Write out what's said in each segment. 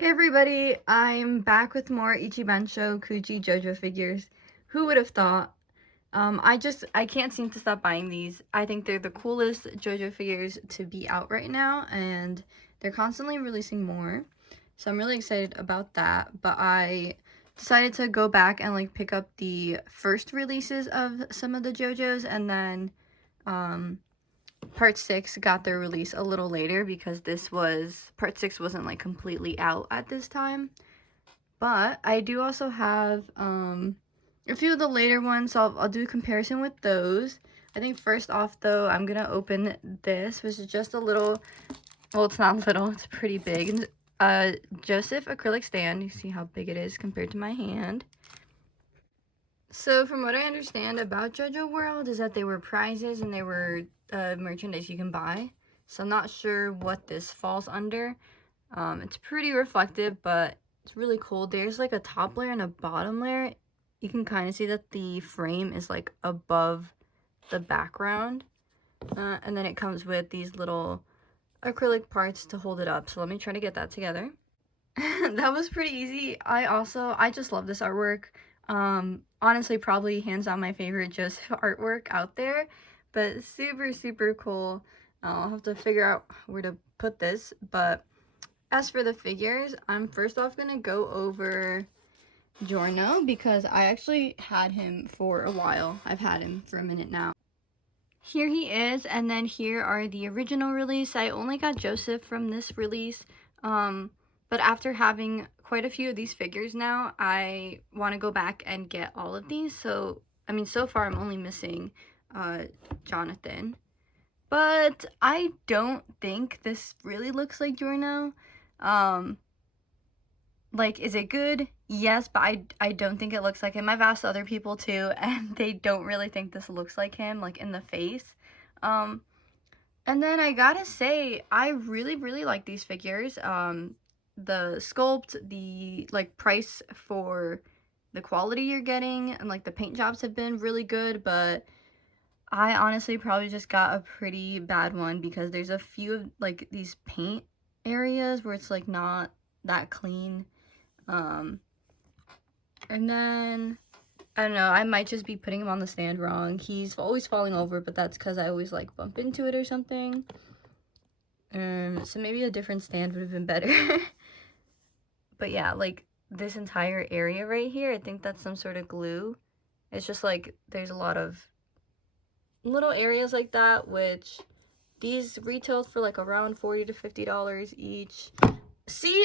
Hey everybody, I'm back with more Ichibansho Kuji Jojo figures. Who would have thought? I can't seem to stop buying these. I think they're the coolest Jojo figures to be out right now, and they're constantly releasing more. So I'm really excited about that, but I decided to go back and like pick up the first releases of some of the Jojos, and then Part 6 got their release a little later because Part 6 wasn't like completely out at this time. But I do also have a few of the later ones, so I'll do a comparison with those. I think first off though, I'm gonna open this, which is just a little, well, it's not little, it's pretty big. Joseph acrylic stand. You see how big it is compared to my hand. So from what I understand about JoJo World is that they were prizes and they were merchandise you can buy. So I'm not sure what this falls under. It's pretty reflective, but it's really cool. There's like a top layer and a bottom layer. You can kind of see that the frame is like above the background. And then it comes with these little acrylic parts to hold it up. So let me try to get that together. That was pretty easy. I just love this artwork. Honestly, probably hands down my favorite Joseph artwork out there, but super cool. I'll have to figure out where to put this, but as for the figures, I'm first off gonna go over Giorno because I actually had him for a while. I've had him for a minute now. Here he is, and then here are the original release. I only got Joseph from this release, but after having quite a few of these figures now, I want to go back and get all of these. So, I mean, so far I'm only missing Jonathan. But I don't think this really looks like Giorno. Like, is it good? Yes, but I don't think it looks like him. I've asked other people too, and they don't really think this looks like him, like in the face. Um, and then I gotta say, I really like these figures. The sculpt, the like price for the quality you're getting, and like the paint jobs have been really good, but I honestly probably just got a pretty bad one because there's a few of like these paint areas where it's like not that clean. Um, and then I don't know, I might just be putting him on the stand wrong. He's always falling over, but that's because I always like bump into it or something. So maybe a different stand would have been better. But yeah, like this entire area right here, I think that's some sort of glue. It's just like there's a lot of little areas like that, which these retailed for like around $40 to $50 each. See,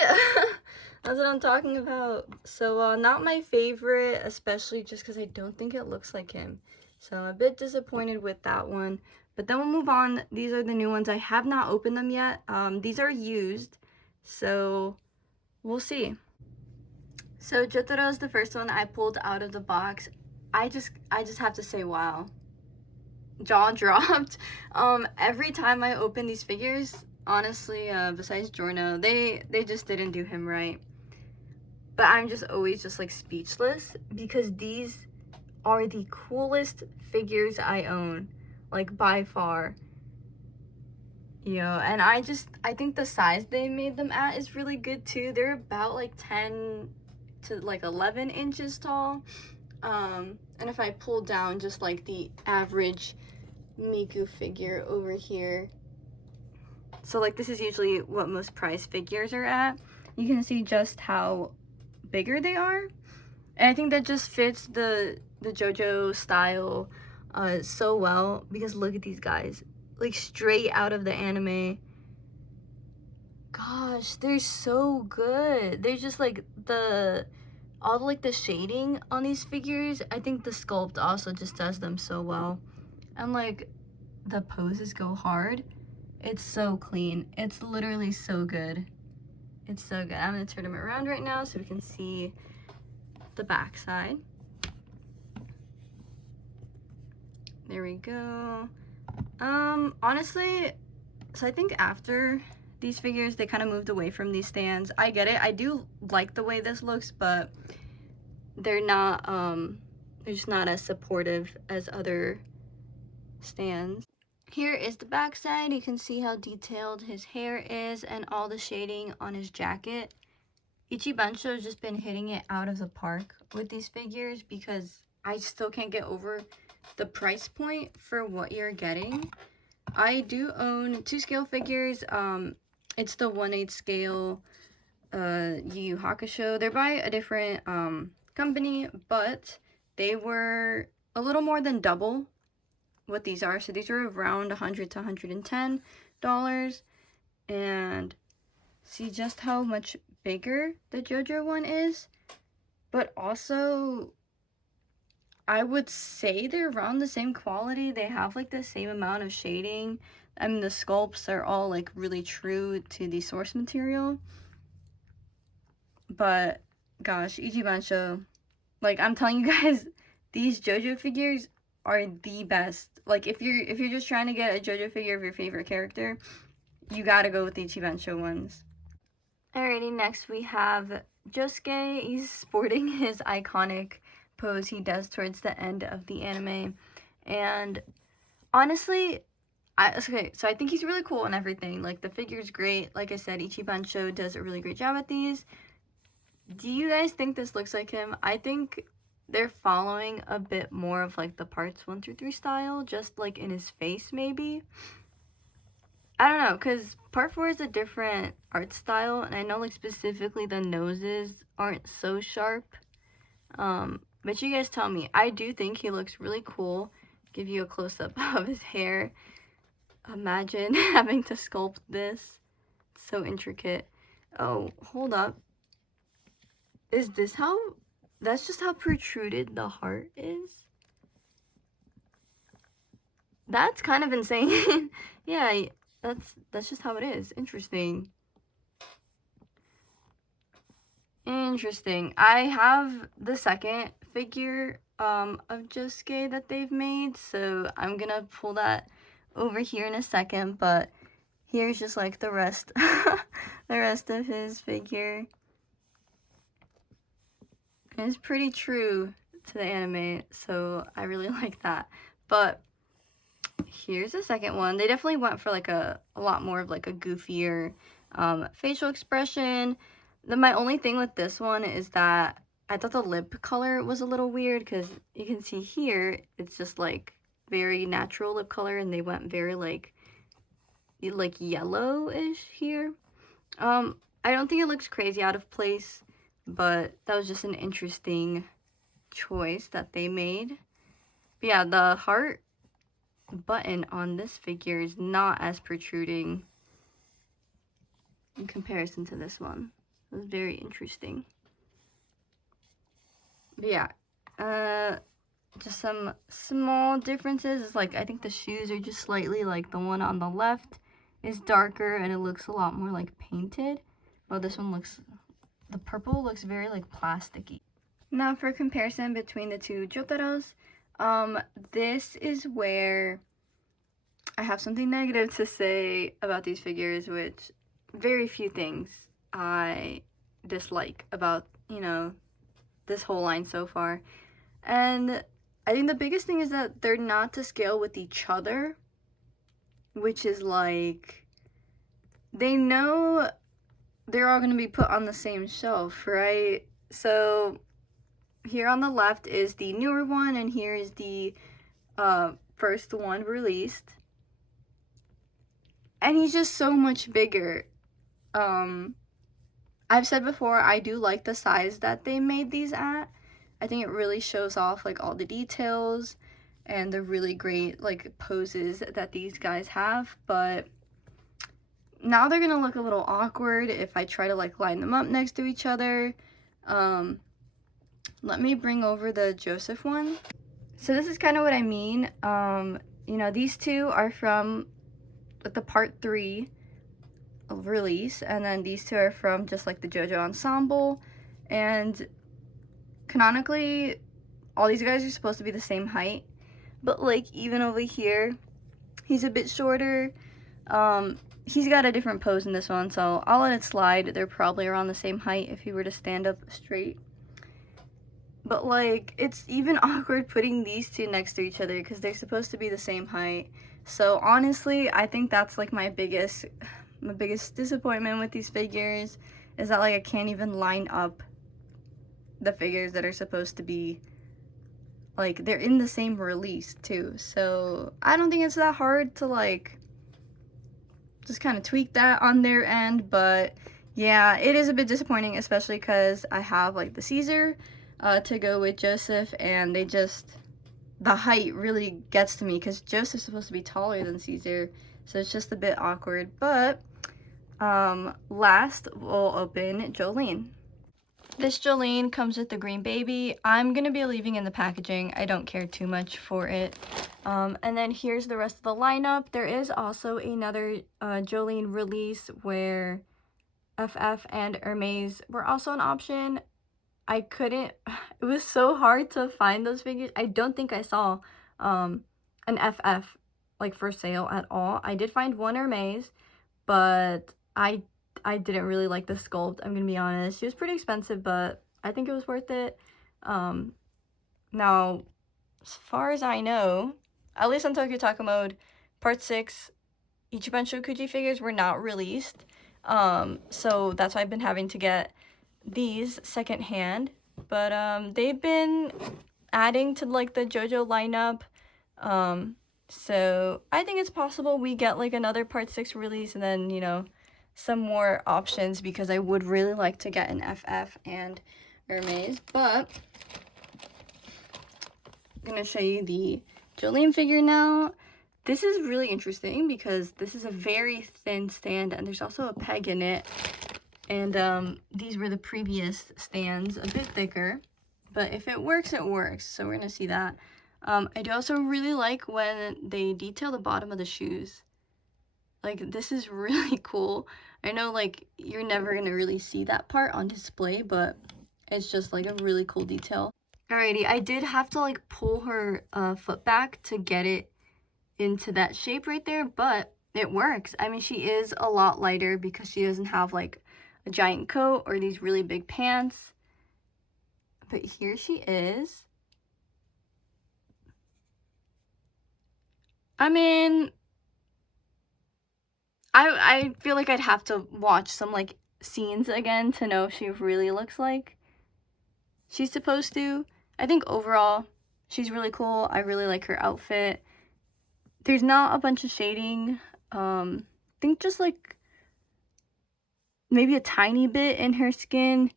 that's what I'm talking about. So not my favorite, especially just because I don't think it looks like him. So I'm a bit disappointed with that one. But then we'll move on. These are the new ones. I have not opened them yet. These are used, so we'll see. So Jotaro is the first one I pulled out of the box. I just have to say, wow. Jaw dropped. Every time I open these figures, honestly, besides Giorno, they just didn't do him right. But I'm just always just like speechless because these are the coolest figures I own, like by far. You know, and I think the size they made them at is really good too. They're about like 10 to like 11 inches tall. And if I pull down just like the average Miku figure over here, so like this is usually what most prize figures are at, you can see just how bigger they are. And I think that just fits the JoJo style so well because look at these guys, like straight out of the anime. Gosh, they're so good. They're just like all like the shading on these figures. I think the sculpt also just does them so well. And like the poses go hard. It's so clean. It's literally so good. It's so good. I'm gonna turn them around right now so we can see the back side. There we go. Honestly, so I think after these figures, they kind of moved away from these stands. I get it. I do like the way this looks, but they're just not as supportive as other stands. Here is the back side. You can see how detailed his hair is and all the shading on his jacket. Ichibansho has just been hitting it out of the park with these figures because I still can't get over the price point for what you're getting. I do own 2 scale figures. It's the 1/8 scale Yu Yu Hakusho. They're by a different company, but they were a little more than double what these are. So these are around $100 to $110, and see just how much bigger the Jojo one is. But also, I would say they're around the same quality. They have like the same amount of shading. I mean, the sculpts are all like really true to the source material. But gosh, Ichibansho, like I'm telling you guys, these Jojo figures are the best. Like if you're just trying to get a Jojo figure of your favorite character, you gotta go with the Ichibansho ones. Alrighty, next we have Josuke. He's sporting his iconic pose he does towards the end of the anime, and honestly, okay, so I think he's really cool and everything. Like the figure's great. Like I said, Ichibansho does a really great job at these. Do you guys think this looks like him? I think they're following a bit more of like the parts 1 through 3 style, just like in his face maybe. I don't know, because part 4 is a different art style, and I know like specifically the noses aren't so sharp. But you guys tell me. I do think he looks really cool. Give you a close-up of his hair. Imagine having to sculpt this. It's so intricate. Oh, hold up. Is this how... That's just how protruded the heart is? That's kind of insane. Yeah, that's just how it is. Interesting. Interesting. I have the second figure of Josuke that they've made, so I'm gonna pull that over here in a second, but here's just like the rest the rest of his figure. It's pretty true to the anime, so I really like that. But here's the second one. They definitely went for like a lot more of like a goofier facial expression. My only thing with this one is that I thought the lip color was a little weird, because you can see here it's just like very natural lip color, and they went very like yellowish here. I don't think it looks crazy out of place, but that was just an interesting choice that they made. But yeah, the heart button on this figure is not as protruding in comparison to this one. It was very interesting. But yeah, just some small differences. It's like I think the shoes are just slightly like the one on the left is darker and it looks a lot more like painted. Well, this one looks, the purple looks very like plasticky. Now for comparison between the two Jotaros, this is where I have something negative to say about these figures, which very few things I dislike about, you know, this whole line so far. And I think the biggest thing is that they're not to scale with each other, which is like, they know they're all going to be put on the same shelf, right? So here on the left is the newer one, and here is the first one released. And he's just so much bigger. I've said before, I do like the size that they made these at. I think it really shows off like all the details and the really great like poses that these guys have. But now they're gonna look a little awkward if I try to like line them up next to each other. Let me bring over the Joseph one. So this is kind of what I mean. You know, these two are from the part 3 release, and then these two are from just like the Jojo ensemble. And canonically, all these guys are supposed to be the same height, but like even over here, he's a bit shorter. He's got a different pose in this one, so I'll let it slide. They're probably around the same height if he were to stand up straight. But like, it's even awkward putting these two next to each other because they're supposed to be the same height. So honestly, I think that's like my biggest disappointment with these figures. is that like I can't even line up the figures that are supposed to be, like, they're in the same release too. So I don't think it's that hard to like just kind of tweak that on their end. But yeah, it is a bit disappointing, especially because I have like the Caesar to go with Joseph, and they just, the height really gets to me because Joseph's supposed to be taller than Caesar, so it's just a bit awkward. But last we'll open Jolyne. This Jolyne comes with the green baby. I'm gonna be leaving in the packaging. I don't care too much for it. And then here's the rest of the lineup. There is also another Jolyne release where FF and Hermes were also an option. I couldn't, it was so hard to find those figures. I don't think I saw an FF like for sale at all. I did find one Hermes, but I didn't really like the sculpt, I'm gonna be honest. She was pretty expensive, but I think it was worth it. Now, as far as I know, at least on Tokyo Taco Mode, Part 6 Ichibansho Kuji figures were not released. So that's why I've been having to get these secondhand. But they've been adding to like the Jojo lineup. So I think it's possible we get like another Part 6 release, and then, you know, some more options, because I would really like to get an FF and Hermes. But I'm gonna show you the Jolyne figure now. This is really interesting because this is a very thin stand, and there's also a peg in it. And these were the previous stands, a bit thicker. But if it works, it works. So we're gonna see that. I do also really like when they detail the bottom of the shoes. Like, this is really cool. I know, like, you're never gonna really see that part on display, but it's just like a really cool detail. Alrighty, I did have to like pull her foot back to get it into that shape right there, but it works. I mean, she is a lot lighter because she doesn't have like a giant coat or these really big pants. But here she is. I mean, I feel like I'd have to watch some like scenes again to know if she really looks like she's supposed to. I think overall she's really cool. I really like her outfit. There's not a bunch of shading. I think just like maybe a tiny bit in her skin.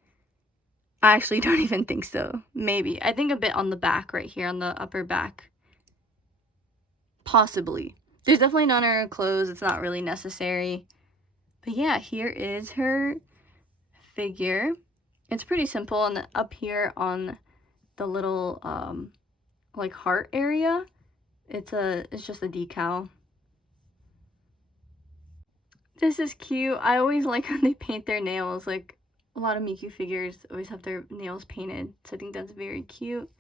I actually don't even think so. Maybe. I think a bit on the back right here, on the upper back. Possibly. There's definitely none on her clothes. It's not really necessary. But yeah, here is her figure. It's pretty simple, and up here on the little like heart area, it's just a decal. This is cute. I always like when they paint their nails. Like, a lot of Miku figures always have their nails painted, so I think that's very cute.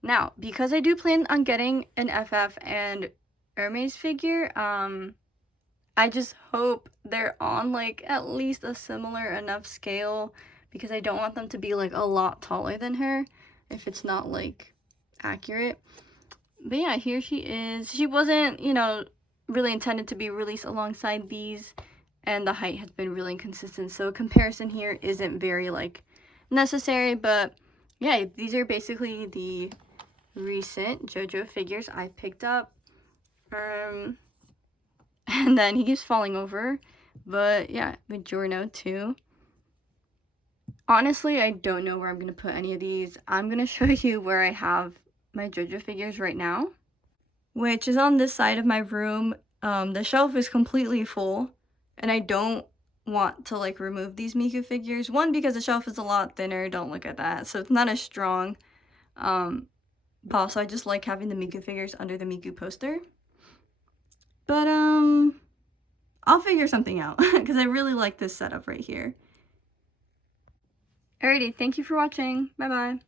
Now, because I do plan on getting an FF and Hermes figure, I just hope they're on like at least a similar enough scale, because I don't want them to be like a lot taller than her if it's not like accurate. But yeah, here she is. She wasn't, you know, really intended to be released alongside these, and the height has been really inconsistent, so a comparison here isn't very like necessary. But yeah, these are basically the recent Jojo figures I picked up. And then he keeps falling over. But yeah, with Giorno too. Honestly, I don't know where I'm gonna put any of these. I'm gonna show you where I have my Jojo figures right now, which is on this side of my room. The shelf is completely full, and I don't want to like remove these Miku figures. One, because the shelf is a lot thinner, don't look at that, so it's not as strong. But also I just like having the Miku figures under the Miku poster. But I'll figure something out because I really like this setup right here. Alrighty, thank you for watching. Bye bye.